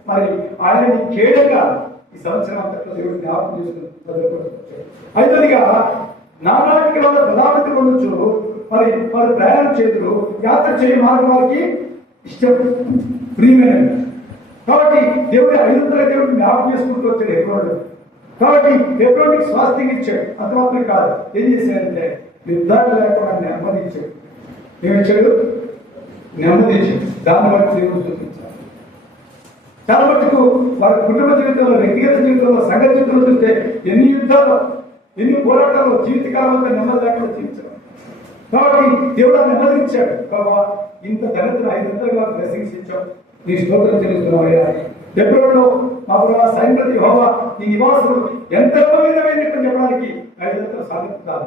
మరి ఆయనని కేడగా ఈ సంవత్సరం అంతట్లో దేవుడు జ్ఞాపకం చేసుకుని. ఐదవదిగా నానాటికి వాళ్ళ ప్రధానత పొందొచ్చు. మరి వారు ప్రయాణం చేతులు యాత్ర చేయ మార్గం వారికి ఇష్టం, ప్రియమైన. కాబట్టి దేవుడి 500 దేవుడిని జ్ఞాపకం చేసుకుంటూ వచ్చాడు హెబ్రోను. కాబట్టి హెబ్రోనుకి స్వాస్థ్యం ఇచ్చాడు. అంత మాత్రం కాదు, ఏం చేశాడంటే యుద్ధాలు లేకుండా నెమ్మది ఇచ్చాడు. ఏమిచ్చాడు? నెమ్మది ఇచ్చాడు. దాన్ని బట్టి దేవుడు చూపించాడు. చాలా మటుకు వారి కుటుంబ జీవితంలో, వ్యక్తిగత జీవితంలో, సంఘ జీవితంలో చూస్తే ఎన్ని యుద్ధాలు, ఎన్ని పోరాటాలు, జీవితకాలంలో నెమ్మది లేకుండా జీవించాడు. కాబట్టి దేవుడు నెమ్మది ఇచ్చాడు. బాబా ఇంత ధనతను 500గా బ్లెస్సింగ్స్ ఇచ్చావు, నీ స్తోత్రం చెల్లిస్తున్నావయ్యా. హెబ్రోనులో మా ప్రభు సైన్యపతి యెహోవా ఈ నివాసులు ఎంత రమణీయమైనట్టు చెప్పడానికి 500 సాధిస్తారు.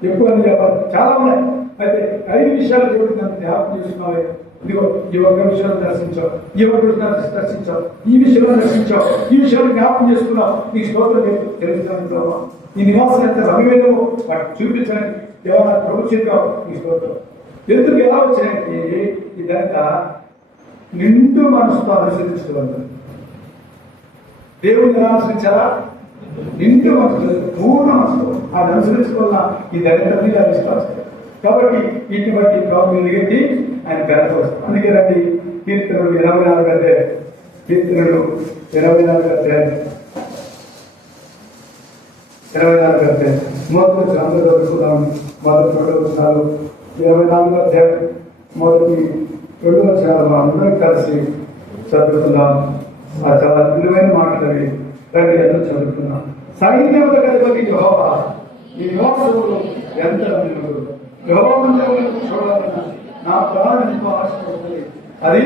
ఎక్కువ అని చెప్పాలి, చాలా ఉన్నాయి. అయితే 5 విషయాలు దేవుడు నన్ను జ్ఞాపకం చేస్తున్నావయ్యా. ఇదిగో ఈ ఒక్క విషయాలు దర్శించావు, ఈ ఒక్క విషయాలు దర్శించావు, ఈ విషయంలో దర్శించావు, ఈ విషయాలు జ్ఞాపకం చేసుకున్నావు, నీ స్తోత్రం తెలుస్తున్నాను ప్రభావ. ఈ నివాసం ఎంత రమ్యమేమో వాటికి చూపించడానికి దేవా ప్రభు చెప్పావు, నీ స్తోత్రం. ఎందుకు ఎలా వచ్చాయంటే ఇదంతా నిండు మనసుతో అనుసరించుకోవాలి. దేవుడిని ఎలా అనుసరించాలా? నిండు మనసు, పూర్ణ మనసుతో ఆయన అనుసరించుకోవాల. ఈ దరిద్రాన్ని లభిస్తారు. కాబట్టి వీటిని బట్టి ప్రభు ఎదిగెత్తి ఆయన గెలవచ్చు. అందుకే రండి కీర్తనలు 24 అధ్యాయం, కీర్తనలు 24 అధ్యాయం, 24 అధ్యాయం మొదటి అందరూ చదువుకున్నాం. మొదటి 2 వచనాలు, 24 అధ్యాయం మొదటి 2 వచనాలు అందరం కలిసి చదువుకుందాం. ఆ చాలా విలువైన మాటలు అవి. రండి అందరూ చదువుకున్నాం. సైన్యముల అధిపతి యెహోవా ఈ నివాసులు ఎంత రమ్యములు. యెహోవా మందిరమును చూడాలన్న నా ప్రాణం ఎంతో ఆశపడుతుంది, అది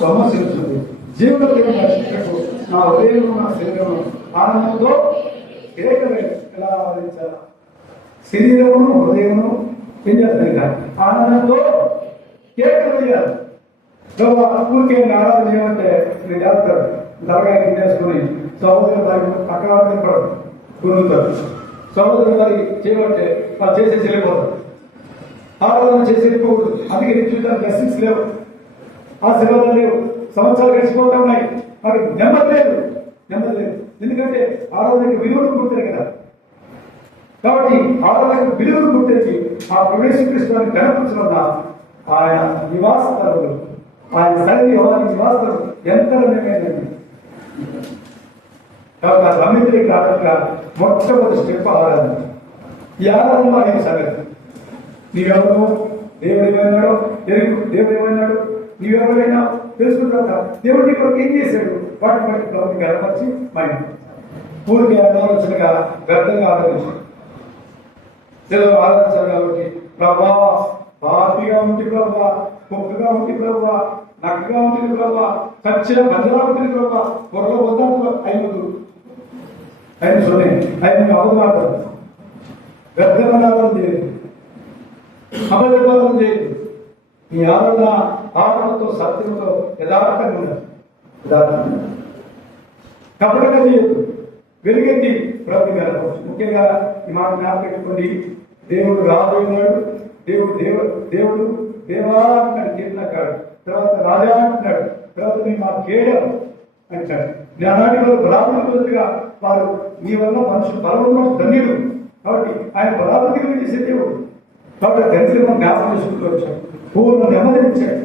సొమ్మసిల్లుతుంది. జీవనదేవుని రక్షకులకు నా హృదయము, నా శరీరము ఆనందంతో ఎలా ఆరాధించాలా? శరీరమును హృదయమును ఏం చేస్తాయి? ఆనందంతో కేకలు వేయాలి. ఊరికే ఆరాధన చేయమంటే నేను చేస్తాడు, తలకాయ కిందేసుకుని సహోదరు దాని అక్కడ పడదు, పొందుతారు. సహోదరు దాన్ని చేయమంటే వాళ్ళు చేసేసి వెళ్ళిపోతారు. ఆరాధన చేసి వెళ్ళిపోకూడదు. అందుకే నీ చూడడానికి బ్లెస్సింగ్స్ లేవు, ఆశీర్వాదాలు లేవు, సంవత్సరాలు గడిచిపోతా ఉన్నాయి, మరి నెమ్మది లేదు. ఎందుకంటే ఆరాధనకి విలువను గుర్తుంది కదా. కాబట్టి ఆరాధనకు విలువను గుర్తించి ఆ ప్రవేశిస్తున్న గణపరచడం ఆయన నివాస స్థలములు, ఆయన సన్నిధి నివాసం ఎంత రమ్యమైనది. కాబట్టి ఆ రమ్యతకి రావట్ల మొట్టమొదటి స్టెప్ ఆరాధన. ఈ ఆరాధనలో 5 సంగతి. నీవెవరు, దేవుడు ఏమైనాడో తెలుగు, దేవుడు ఏమైనాడు, నీవెవరైనా తెలుసుకున్న తర్వాత దేవుడు నీ కొరకు ఏం చేశాడు, వాటిని బట్టి ప్రభుత్వం గెలపరిచి మైండ్ పూర్తి ఆలోచనగా వ్యర్థంగా ఆలోచించి తెలుగు ఆలోచించాలి. కాబట్టి ప్రభా పాపిగా ఉంటే ప్రభా, కుక్కగా ఉంటే ప్రభా, నక్కగా ఉంటుంది ప్రభా, ఖచ్చితంగా భద్రగా ఉంటుంది ప్రభా, పొరలో వద్దాను 5 సొన్నే 5 అవమానం వ్యర్థమైన చేయదు, అబద్ధం చేయదు. ఈ ఆరాధన ఆత్మతో సత్యంతో యథార్థంగా ఉండాలి. కపటంగా చేయదు, వెలుగెత్తి ప్రభుత్వం గెలపవచ్చు. ముఖ్యంగా ఈ మాట జ్ఞాపకం పెట్టుకోండి. దేవుడు రాజు ఉన్నాడు, దేవుడు దేవా అంటాడు, కీర్తనకాడు. తర్వాత రాజా అంటున్నాడు, తర్వాత మేము మా కేడం అంటాడు. ఆనాటి వాళ్ళు బలాభివృద్ధిగా వారు మీ వల్ల మనుషులు బలవంతం ధన్యుడు. కాబట్టి ఆయన బలాభివృద్ధిగా చేసే దేవుడు. కాబట్టి ధన్యులు మనం జ్ఞాపకం చేసుకుంటూ వచ్చాడు. పూర్ణ నెమ్మదినిచ్చాడు.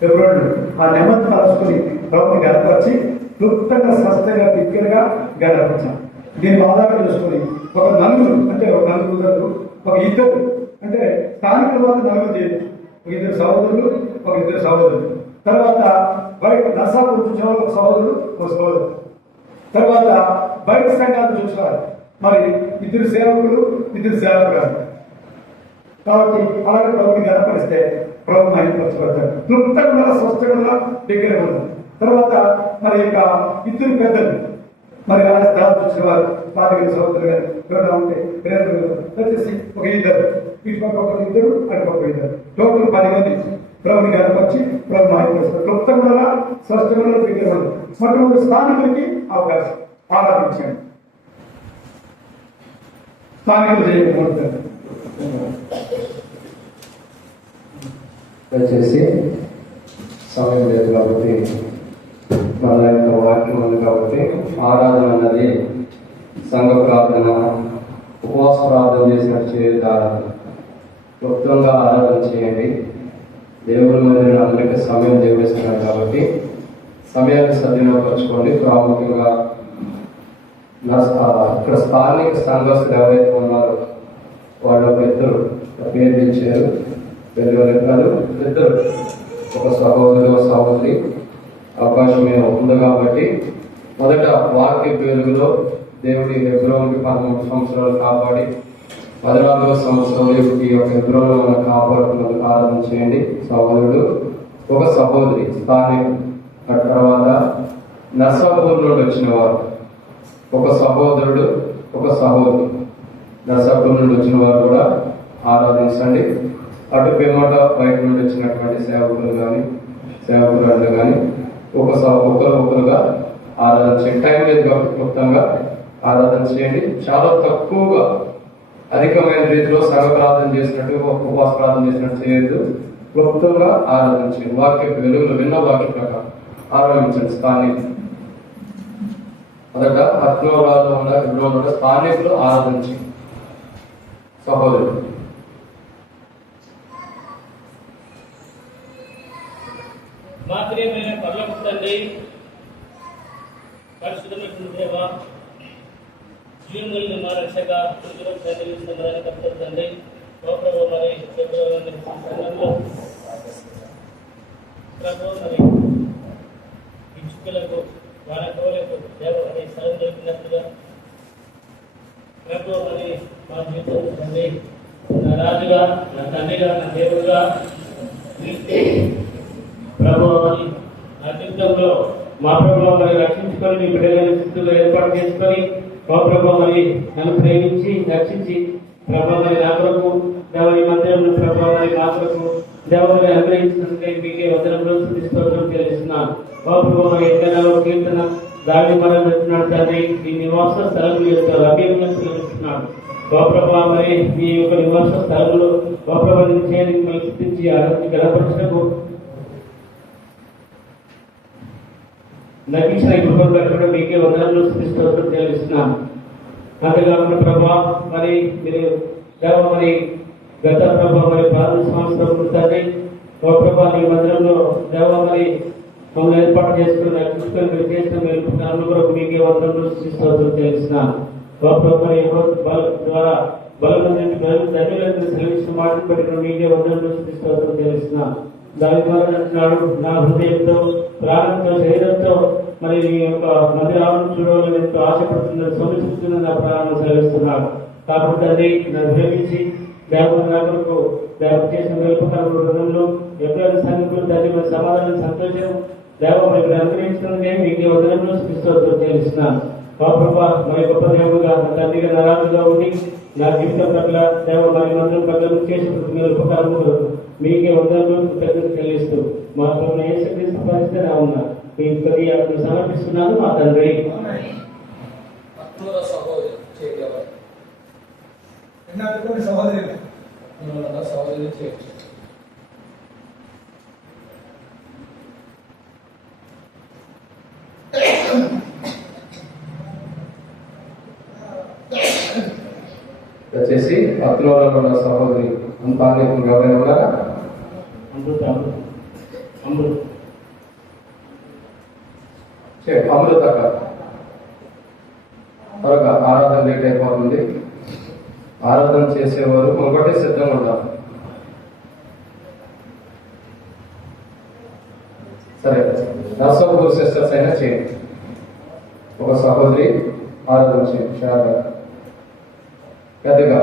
ఫిబ్రవరి ఆ నెమ్మది కలుసుకొని ప్రభుత్వం గనపరిచి క్లుప్తంగా స్పష్టంగా బిగ్గరగా గనపరిచాం. దీన్ని ఆధారం చేసుకొని ఒక నలుగురు అంటే ఒక నలుగురు ఒక ఇద్దరు అంటే స్థానికుల వద్ద నలుగురు చేయదు, ఒక ఇద్దరు సహోదరులు ఒక ఇద్దరు సహోదరులు, తర్వాత బయట నర్సాపూర్ చూసిన ఒక సహోదరుడు ఒక సహోదరుడు, తర్వాత బయట సంఘాలు చూసేవారు మరి ఇద్దరు సేవకులు ఇద్దరు సేవకురాలు. కాబట్టి అలాగే ప్రభుత్వం గనపరిస్తే ప్రభుత్వం ఆయనపరచబడతాడు. క్లుప్తంగా స్పష్టంగా దగ్గర ఉంది. తర్వాత మరి యొక్క ఇద్దరు పెద్దలు మరి ఆ స్థలాలు చూసేవారు పాతగిరి సహోదరులు కానీ ఎవరైనా ఉంటే వచ్చేసి ఒక ఇద్దరు ఇటుపక్క ఒక ఇద్దరు అటుపక్క ఇద్దరు టోటల్ 10 మంది ప్రభుని గనపరిచి ప్రభుత్వం ఆయనపరుస్తారు. క్లుప్తంగా స్పష్టంగా దగ్గర ఉంది. మొట్టమొదటి స్థానికులకి అవకాశం ఆరాధించండి. స్థానికులు చేయకపోతారు. దయచేసి సమయం లేదు కాబట్టి మన యొక్క వాక్యం ఉంది కాబట్టి ఆరాధన అన్నది సంఘ ప్రార్థన ఉపవాస ప్రార్థన చేసినట్టు చేయదు. ఆరాధన క్లుప్తంగా ఆరాధన చేయండి. దేవుడి మీద అందరికీ సమయం దేవుడిస్తున్నారు కాబట్టి సమయాన్ని సద్వినియోగపరచుకోండి. ప్రాముఖ్యంగా ఇక్కడ స్థానిక సంఘస్థులు ఎవరైతే ఉన్నారో వాళ్ళ ఇద్దరు పేరు ఇచ్చారు. ఇద్దరు ఒక సహోదరు ఒక సహోదరి అవకాశం ఉంది కాబట్టి మొదట వాక్య వెలుగులో దేవుడి హెబ్రోన్కి 13 సంవత్సరాలు కాపాడి 14వ సంవత్సరంలో ఈ యొక్క హెబ్రోన్లో మనం కాపాడుతున్నందుకు ఆరాధన చేయండి. సహోదరుడు ఒక సహోదరి స్థానికుడు. ఆ తర్వాత నర్సాపూర్ నుండి వచ్చిన వారు ఒక సహోదరుడు ఒక సహోదరు. నర్సాపూర్ నుండి వచ్చిన వారు కూడా ఆరాధించండి. అటు పిమ్మట బయట నుండి వచ్చినటువంటి సేవకులు కానీ సేవకురాళ్ళు కానీ ఒకరుగా ఆరాధన చేయండి. టైం లేదు కాబట్టి క్లుప్తంగా ఆరాధన చేయండి. చాలా తక్కువగా అధికమైన రీతిలో సంఘ ప్రార్థన చేసినట్టు ఉపవాస ప్రార్థన చేసినట్టు చేయొద్దు. క్లుప్తంగా ఆరాధన చేయండి. వాక్య వెలుగులు విన్న వాక్య ప్రకారం ఆరాధించండి. స్థానికులు మొదట పద్మవరాల్లో ఉన్న హెబ్రోన్లో స్థానికులు ఆరాధించి సహోదరులు. మా ప్రియమైన పరలోక తండ్రి, పరిశుద్ధమైన దేవా, జీవములను మా రక్షగా తండ్రి ప్రభు మరి సంఘంలో ప్రభు మరి ఇచ్చుకులకు వాళ్ళ కవులకు దేవ అనే స్థలం దొరికినట్లుగా ప్రభు మరి మా జీవితం తండ్రి నా రాజుగా నా తండ్రిగా నా దేవుడుగా ప్రభు మరి నా జీవితంలో మా ప్రభు మరి రక్షించుకొని మీ బిడ్డలైన స్థితిలో ఏర్పాటు చేసుకొని మా ప్రభు మరి నన్ను ప్రేమించి రక్షించి ప్రభు మరి నా కొరకు దేవని మందిరంలో ప్రభు మరి మా కొరకు దేవని అనుగ్రహించినందుకే మీకే వందనంలో స్తోత్రం చెల్లిస్తున్నాను. మా ప్రభు మరి ఎక్కడో కీర్తన దాన్ని మనం వెళ్తున్నాడు తండ్రి. ఈ నివాస స్థలం యొక్క అభివృద్ధి చెల్లిస్తున్నాడు. మా ప్రభు మరి మీ యొక్క నివాస స్థలంలో మా ప్రభు చేరి స్థితించి ఆరోగ్య గణపరచకు నటించిన కృపను బట్టి మీకే వందనాలు స్తోత్రం చెల్లిస్తున్నాను. అంతేకాకుండా ప్రభా మరి మీరు దేవ మరి గత ప్రభా మరి 4 సంవత్సరం తండ్రి ఒక ప్రభా మీ మందిరంలో దేవ మరి మమ్మల్ని ఏర్పాటు చేసుకుని రక్షించుకొని మీరు చేసిన మీరు కొరకు మీకే వందనాలు స్తోత్రం చెల్లిస్తున్నాను. ఒక ప్రభా మరి ద్వారా బలం ధన్యులను సెలవించిన మాటను బట్టి మీకే వందనాలు స్తోత్రం చెల్లిస్తున్నాను. దాని ద్వారా అంటున్నాడు, నా హృదయంతో ప్రాణంతో శరీరంతో మరి నీ యొక్క మందిరాలను చూడాలని ఎంతో ఆశపడుతుందని సమీపిస్తున్న నా ప్రాణం సెలవిస్తున్నాడు. కాబట్టి అది నన్ను ప్రేమించి దేవత నాకులకు దేవ చేసిన వెలుపకరంలో ఎప్పుడైనా సన్నిధులు దాన్ని మరి సమాధానం సంతోషం దేవ మరి అనుగ్రహించినందుకే మీకే వందనంలో స్తోత్రం చెల్లిస్తున్నాను. మా ప్రభా మరి గొప్ప దేవుడుగా నా తండ్రిగా నా రాజుగా ఉండి నా జీవితం పట్ల దేవ మరి మందిరం పట్ల చేసిన వెలుపకరము మీకే వందనంలో కృతజ్ఞతలు చెల్లిస్తూ మా ప్రభు యేసుక్రీస్తు పరిస్థితి నా ఉన్నా మీ అతను సమర్పిస్తున్నాను మా తండ్రి. సహోదరి చేయొచ్చు. వచ్చేసి పత్రంలో ఉన్న సహోదరి అంతానికి ఎవరైనా ఉన్నారా? అమృత అమృత త్వరగా ఆరాధన లేట్ అయిపోతుంది. ఆరాధన చేసేవారు ఒకటే సిద్ధంగా ఉండాలి. సరే, నర్సంపూర్ సిస్టర్స్ అయినా చేయండి. ఒక సహోదరి ఆరాధన చేయండి పెద్దగా.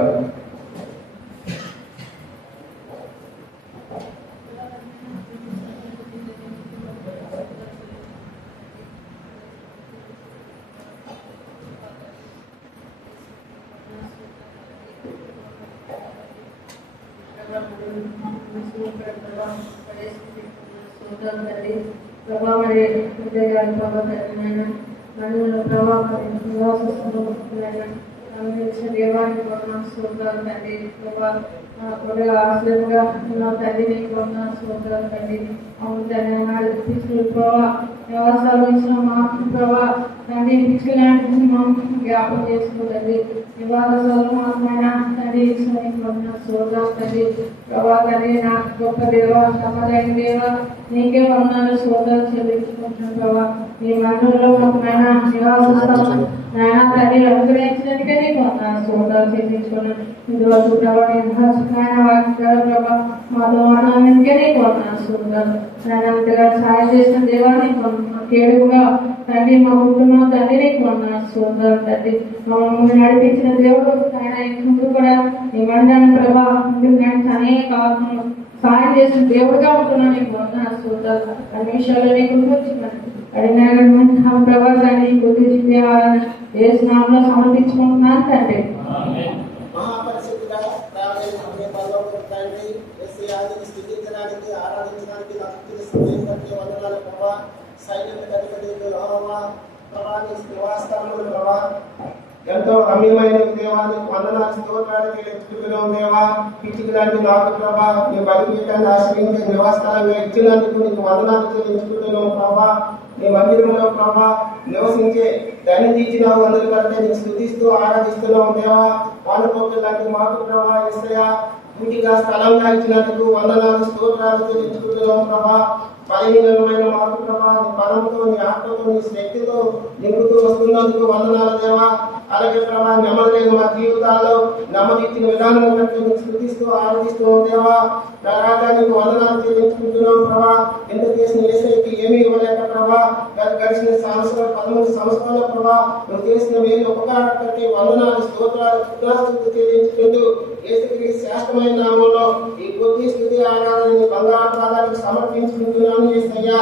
ప్రభావరి హృదయాలు ప్రభావమైన మనలో ప్రభావం దేవానికి స్తోత్రాలు తండ్రి. ప్రభావ ఆశ్రయంగా ఉన్న తండ్రి నీకు స్తోత్రాలు తండ్రి. అవును తండ్రి తీసుకుని ప్రభావ వ్యవస్థలు ఇచ్చిన మా ప్రభావ తండ్రి పిచ్చులాంటి జ్ఞాపకం చేసుకోదండి. నివాసాలు మాత్రమైన తండ్రి స్తోత్రాలు తండ్రి. ప్రభావ తండ్రి నా గొప్ప దేవ నమ్మదైన దేవ నీకే వందనాలు స్తోత్రాలు చెల్లించుకుంటున్నాను ప్రభావ. నీ మనలో మాత్రమైన నివాసం నాయన తండ్రి అనుగ్రహించినందుకే నీకు వందనాలు స్తోత్రాలు చెల్లించుకున్నాను. ఈరోజు ప్రభావ ప్రభావ మాతో మానవానికే నీకు వందనాలు స్తోత్రాలు. నాయనంతగా సహాయం చేసిన దేవానికి కేడుగా తండ్రి మా కుటుంబం తండ్రి నీకు వందనాలు స్తోత్రాలు తండ్రి. మమ్మల్ని నడిపించిన దేవుడు ఆయన ముందు కూడా నీ మండన ప్రభావ అనేక ఆత్మలు సహాయం చేసిన దేవుడుగా ఉంటున్నాను. నీకు వందనాలు స్తోత్రాలు. అన్ని విషయాల్లో నీకు అడిగిన ప్రభావాన్ని గుర్తించి ఏ స్నామంలో సమర్పించుకుంటున్నాను తండ్రి. స్థితించడానికి ఆరాధించడానికి నాకు వందనాలు ప్రభావ. సైన్యం ప్రభావ ఎంతో రమ్యమైన దేవానికి వందనాలు స్తోత్రానికి ఎత్తుకున్నాం దేవా. పిచ్చికి లాంటి నాకు ప్రభా నీ బలిపీఠాన్ని ఆశ్రయించే నివాసస్థలంగా ఇచ్చినందుకు నీకు వందనాలు చెల్లించుకుంటున్నాం ప్రభా. నీ మందిరంలో ప్రభా నివసించే ధని తీర్చినావు అందరి కంటే నీకు స్తుతిస్తూ ఆరాధిస్తున్నాం దేవా. వానపోకలు లాంటి మాకు ప్రభా యేసయ్యా ఇంటిగా స్థలంగా ఇచ్చినందుకు వందనాలు స్తోత్రాలు చెల్లించుకుంటున్నాం ప్రభా. బలహీనమైన మాకు ప్రభా నీ బలంతో నీ ఆత్మతో నీ శక్తితో నింపుతూ వస్తున్నందుకు వందనాలు దేవా. అలాగే ప్రభా నెమ్మదిలేని మా జీవితాల్లో నెమ్మదిచ్చిన విధానం బట్టి నీకు స్తుతిస్తూ ఆరాధిస్తున్నాం దేవా. నా రాజానికి వందనాలు చెల్లించుకుంటున్నాం ప్రభా. ఎంత చేసిన యేసయ్యకి ఏమీ ఇవ్వలేక ప్రభా గడిచిన 13 సంవత్సరాల ప్రభా నువ్వు చేసిన వేలు ఉపకారానికి వందనాలు స్తోత్రాలు కృతజ్ఞతలు చెల్లించుకుంటూ యేసుక్రీస్తు శ్రేష్టమైన నామంలో ఈ కొద్ది స్తుతి ఆరాధనని బంగారు పాదాలకు సమర్పించుకుంటున్నాను యేసయ్యా.